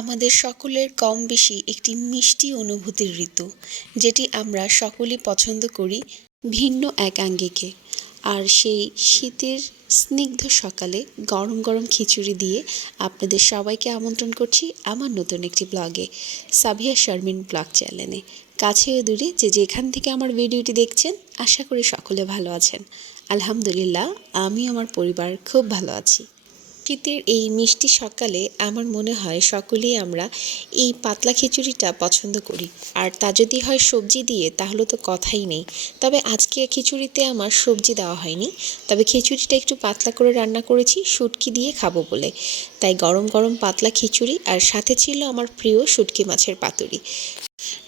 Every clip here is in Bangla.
আমাদের সকলের কম বেশি একটি মিষ্টি অনুভূতির ঋতু, যেটি আমরা সকলেই পছন্দ করি ভিন্ন এক আঙ্গিকে। আর সেই শীতের স্নিগ্ধ সকালে গরম গরম খিচুড়ি দিয়ে আপনাদের সবাইকে আমন্ত্রণ করছি আমার নতুন একটি ব্লগে, সাবিয়া শারমিন ব্লগ চ্যানেলে। কাছে ও দূরে যে যেখান থেকে আমার ভিডিওটি দেখছেন, আশা করি সকলে ভালো আছেন। আলহামদুলিল্লাহ, আমি আমার পরিবার খুব ভালো আছি। শীতের এই মিষ্টি সকালে আমার মনে হয় সকলেই আমরা এই পাতলা খিচুড়িটা পছন্দ করি, আর তা যদি হয় সবজি দিয়ে তাহলে তো কথাই নেই। তবে আজকে খিচুড়িতে আমার সবজি দেওয়া হয়নি, তবে খিচুড়িটা একটু পাতলা করে রান্না করেছি শুটকি দিয়ে খাবো বলে। তাই গরম গরম পাতলা খিচুড়ি আর সাথে ছিল আমার প্রিয় শুটকি মাছের পাতুরি।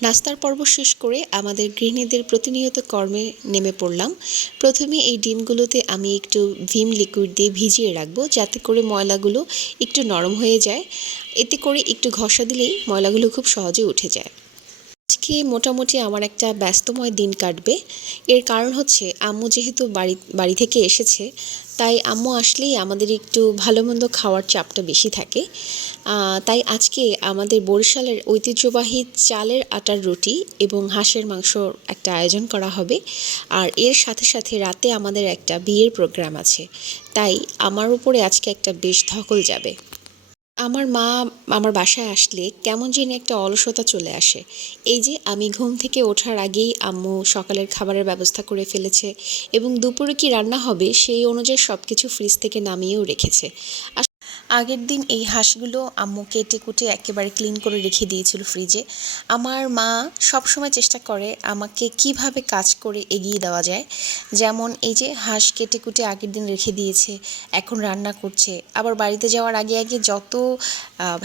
নাস্তার পর্ব শেষ করে আমাদের গৃহিণীদের প্রতিনিয়ত কর্মে নেমে পড়লাম। প্রথমে এই ডিমগুলোতে আমি একটু ভিম লিকুইড দিয়ে ভিজিয়ে রাখবো, যাতে করে ময়লাগুলো একটু নরম হয়ে যায়। এতে করে একটু ঘষা দিলেই ময়লাগুলো খুব সহজে উঠে যায়। আজকে মোটামুটি আমার একটা ব্যস্তময় দিন কাটবে। এর কারণ হচ্ছে আম্মু যেহেতু বাড়ি থেকে এসেছে, তাই আম্মু আসলেই আমাদের একটু ভালো মন্দ খাওয়ার চাপটা বেশি থাকে। তাই আজকে আমাদের বরিশালের ঐতিহ্যবাহী চালের আটার রুটি এবং হাঁসের মাংসর একটা আয়োজন করা হবে। আর এর সাথে সাথে রাতে আমাদের একটা বিয়ের প্রোগ্রাম আছে, তাই আমার উপরে আজকে একটা বেশ ধকল যাবে। আমার মা আমার বাসায় আসলে কেমন জানি একটা অলসতা চলে আসে। এই যে আমি ঘুম থেকে ওঠার আগেই আম্মু সকালের খাবারের ব্যবস্থা করে ফেলেছে, এবং দুপুরে কি রান্না হবে সেই অনুযায়ী সব কিছু ফ্রিজ থেকে নামিয়েও রেখেছে। আগের দিন এই হাঁসগুলো আম্মু কেটে কুটে একেবারে ক্লিন করে রেখে দিয়েছিল ফ্রিজে। আমার মা সবসময় চেষ্টা করে আমাকে কিভাবে কাজ করে এগিয়ে দেওয়া যায়। যেমন এই যে হাঁস কেটে কুটে আগের দিন রেখে দিয়েছে, এখন রান্না করছে, আবার বাড়িতে যাওয়ার আগে আগে যত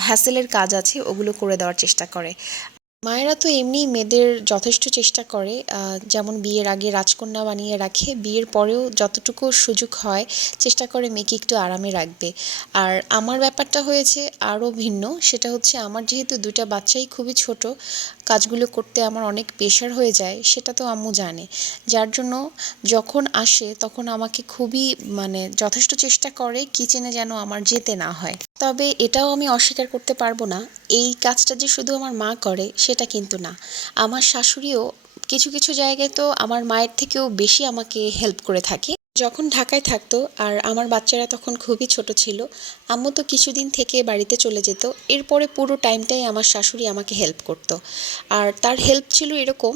হ্যাসেলের কাজ আছে ওগুলো করে দেওয়ার চেষ্টা করে। মায়েরা তো এমনিই মেয়েদের যথেষ্ট চেষ্টা করে, যেমন বিয়ের আগে রাজকন্যা বানিয়ে রাখে, বিয়ের পরেও যতটুকু সুযোগ হয় চেষ্টা করে মেয়েকে একটু আরামে রাখবে। আর আমার ব্যাপারটা হয়েছে আরও ভিন্ন। সেটা হচ্ছে আমার যেহেতু দুইটা বাচ্চাই খুবই ছোট, কাজগুলো করতে আমার অনেক প্রেশার হয়ে যায়, সেটা তো আম্মু জানে। যার জন্য যখন আসে তখন আমাকে খুবই যথেষ্ট চেষ্টা করে কিচেনে যেন আমার যেতে না হয়। তবে এটাও আমি অস্বীকার করতে পারবো না, এই কাজটা যে শুধু আমার মা করে সেটা কিন্তু না। আমার শাশুড়িও কিছু কিছু জায়গায় তো আমার মায়ের থেকেও বেশি আমাকে হেল্প করে থাকে। যখন ঢাকায় থাকতো আর আমার বাচ্চারা তখন খুবই ছোট ছিল, আম্মু তো কিছুদিন থেকে বাড়িতে চলে যেত, এরপরে পুরো টাইমটাই আমার শাশুড়ি আমাকে হেল্প করতো। আর তার হেল্প ছিল এরকম,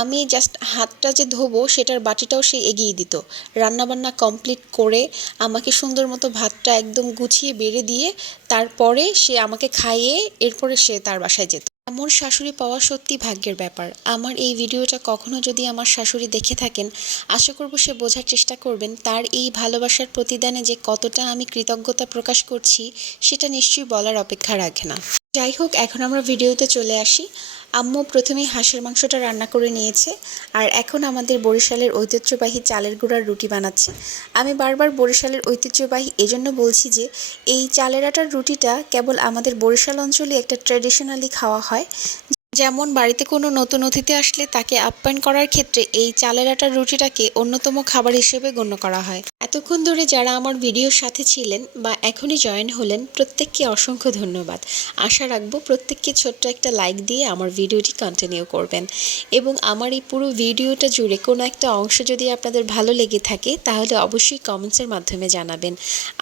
আমি জাস্ট হাতটা যে ধোবো সেটার বাটিটাও সে এগিয়ে দিত। রান্নাবান্না কমপ্লিট করে আমাকে সুন্দর মতো ভাতটা একদম গুছিয়ে বেড়ে দিয়ে তারপরে সে আমাকে খাইয়ে এরপরে সে তার বাসায় যেত। এমন শাশুড়ি পাওয়া সত্যি ভাগ্যের ব্যাপার। আমার এই ভিডিওটা কখনো যদি আমার শাশুড়ি দেখে থাকেন, আশা করব সে বোঝার চেষ্টা করবেন তার এই ভালোবাসার প্রতিদানে যে কতটা আমি কৃতজ্ঞতা প্রকাশ করছি, সেটা নিশ্চয়ই বলার অপেক্ষা রাখে না। যাই হোক, এখন আমরা ভিডিওতে চলে আসি। আম্মু প্রথমেই হাঁসের মাংসটা রান্না করে নিয়েছে, আর এখন আমাদের বরিশালের ঐতিহ্যবাহী চালের গুঁড়ার রুটি বানাচ্ছে। আমি বারবার বরিশালের ঐতিহ্যবাহী এজন্য বলছি যে এই চালের আটার রুটিটা কেবল আমাদের বরিশাল অঞ্চলে একটা ট্র্যাডিশনালি খাওয়া হয়। যেমন বাড়িতে কোনো নতুন অতিথি আসলে তাকে আপ্যায়ন করার ক্ষেত্রে এই চালের আটার রুটিটাকে অন্যতম খাবার হিসেবে গণ্য করা হয়। এতক্ষণ ধরে যারা আমার ভিডিওর সাথে ছিলেন বা এখনই জয়েন হলেন, প্রত্যেককে অসংখ্য ধন্যবাদ। আশা রাখবো প্রত্যেককে ছোট্ট একটা লাইক দিয়ে আমার ভিডিওটি কন্টিনিউ করবেন, এবং আমার এই পুরো ভিডিওটা জুড়ে কোনো একটা অংশ যদি আপনাদের ভালো লেগে থাকে তাহলে অবশ্যই কমেন্টসের মাধ্যমে জানাবেন।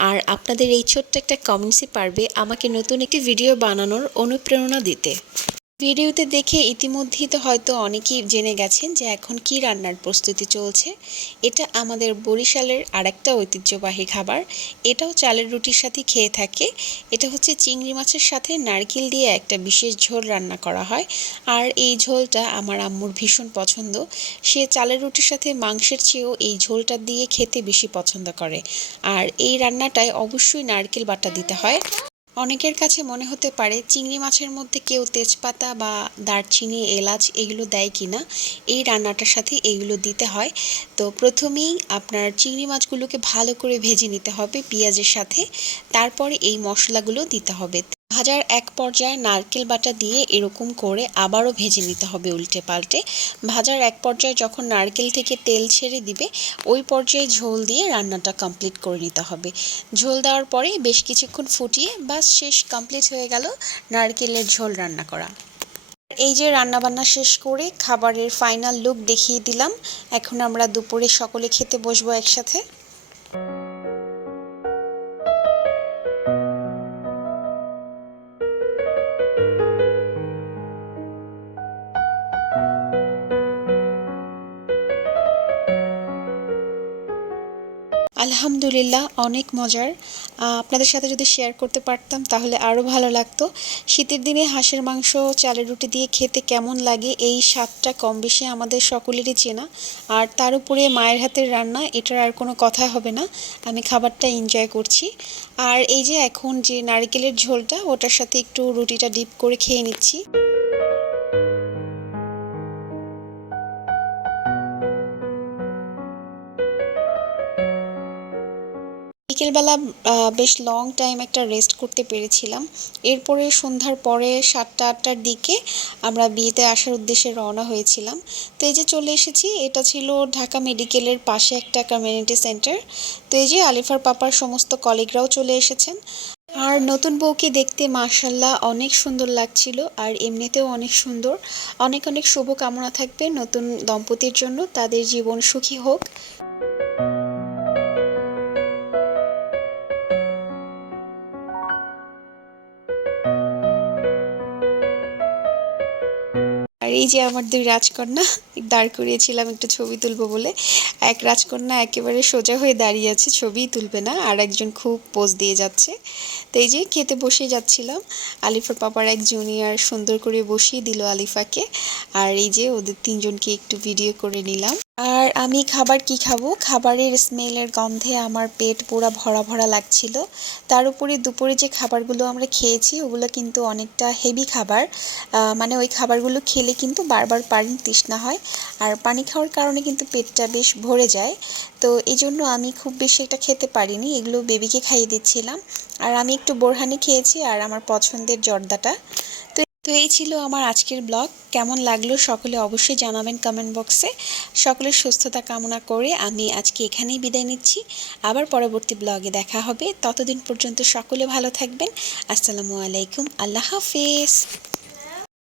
আর আপনাদের এই ছোট্ট একটা কমেন্টসই পারবে আমাকে নতুন একটি ভিডিও বানানোর অনুপ্রেরণা দিতে। ভিডিওতে দেখে ইতিমধ্যেই তো হয়তো অনেকেই জেনে গেছেন যে এখন কি রান্নার প্রস্তুতি চলছে। এটা আমাদের বরিশালের আরেকটা ঐতিহ্যবাহী খাবার, এটাও চালের রুটির সাথে খেয়ে থাকে। এটা হচ্ছে চিংড়ি মাছের সাথে নারকেল দিয়ে একটা বিশেষ ঝোল রান্না করা হয়, আর এই ঝোলটা আমার আম্মুর ভীষণ পছন্দ। সে চালের রুটির সাথে মাংসের চেয়েও এই ঝোলটা দিয়ে খেতে বেশি পছন্দ করে। আর এই রান্নাটায় অবশ্যই নারকেল বাটা দিতে হয়। অনেকের কাছে মনে হতে পারে চিংড়ি মাছের মধ্যে কেউ তেজপাতা বা দারচিনি, এলাচ এগুলো দেয় কিনা। এই রান্নাটার সাথে এগুলো দিতে হয়। তো প্রথমেই আপনার চিংড়ি মাছগুলোকে ভালো করে ভেজে নিতে হবে পেঁয়াজের সাথে, তারপরে এই মশলাগুলো দিতে হবে। ভাজার এক পর্যায়ে নারকেল বাটা দিয়ে এরকম করে আবারও ভেজে নিতে হবে উল্টে পাল্টে। ভাজার এক পর্যায়ে যখন নারকেল থেকে তেল ছেড়ে দিবে ওই পর্যায়ে ঝোল দিয়ে রান্নাটা কমপ্লিট করে নিতে হবে। ঝোল দেওয়ার পরে বেশ কিছুক্ষণ ফুটিয়ে বাস শেষ, কমপ্লিট হয়ে গেল নারকেলের ঝোল রান্না করা। এই যে রান্নাবান্না শেষ করে খাবারের ফাইনাল লুক দেখিয়ে দিলাম। এখন আমরা দুপুরে সকলে খেতে বসবো একসাথে। আলহামদুলিল্লাহ অনেক মজার। আপনাদের সাথে যদি শেয়ার করতে পারতাম তাহলে আরও ভালো লাগতো। শীতের দিনে হাঁসের মাংস চালের রুটি দিয়ে খেতে কেমন লাগে এই স্বাদটা কম বেশি আমাদের সকলেরই চেনা। আর তার উপরে মায়ের হাতের রান্না, এটার আর কোনো কথা হবে না। আমি খাবারটা এনজয় করছি। আর এই যে এখন যে নারকেলের ঝোলটা, ওটার সাথে একটু রুটিটা ডিপ করে খেয়ে নিচ্ছি। বিকেলবেলা বেশ লং টাইম একটা রেস্ট করতে পেরেছিলাম। এরপরে সন্ধ্যার পরে 7টা-8টার দিকে আমরা বিয়েতে আসার উদ্দেশ্যে রওনা হয়েছিলাম। তো এই যে চলে এসেছি, এটা ছিল ঢাকা মেডিকেলের পাশে একটা কমিউনিটি সেন্টার। তো এই যে আলিফার পাপার সমস্ত কলিগরাও চলে এসেছেন। আর নতুন বউকে দেখতে মাশাল্লাহ অনেক সুন্দর লাগছিল, আর এমনিতেও অনেক সুন্দর। অনেক অনেক শুভ কামনা থাকবে নতুন দম্পতির জন্য, তাদের জীবন সুখী হোক। আর এই যে আমার দুই রাজকন্যা দাঁড় করিয়েছিলাম একটু ছবি তুলবো বলে। এক রাজকন্যা একেবারে সোজা হয়ে দাঁড়িয়ে আছে, ছবিই তুলবে না, আর একজন খুব পোজ দিয়ে যাচ্ছে। তো এই যে খেতে বসে যাচ্ছিলাম, আলিফার পাপার এক জুনিয়র সুন্দর করে বসিয়ে দিল আলিফাকে। আর এই যে ওদের তিনজনকে একটু ভিডিও করে নিলাম। আর আমি খাবার কি খাবো, খাবারের স্মেলের গন্ধে আমার পেট পুরা ভরা ভরা লাগছিল। তার উপরে দুপুরে যে খাবারগুলো আমরা খেয়েছি ওগুলো কিন্তু অনেকটা হেভি খাবার। মানে ওই খাবারগুলো খেলে কিন্তু বারবার পানি তৃষ্ণা হয়, আর পানি খাওয়ার কারণে কিন্তু পেটটা বেশ ভরে যায়। তো এই জন্য আমি খুব বেশি একটা খেতে পারিনি, এগুলো বেবিকে খাইয়ে দিচ্ছিলাম। আর আমি একটু বোরহানি খেয়েছি আর আমার পছন্দের জর্দাটা। তো এই ছিল আমার আজকের ব্লগ। কেমন লাগলো সকলে অবশ্যই জানাবেন কমেন্ট বক্সে। সকলের সুস্থতা কামনা করে আমি আজকে এখানেই বিদায় নিচ্ছি। আবার পরবর্তী ব্লগে দেখা হবে। ততদিন পর্যন্ত সকলে ভালো থাকবেন। আসসালামু আলাইকুম, আল্লাহ হাফেজ।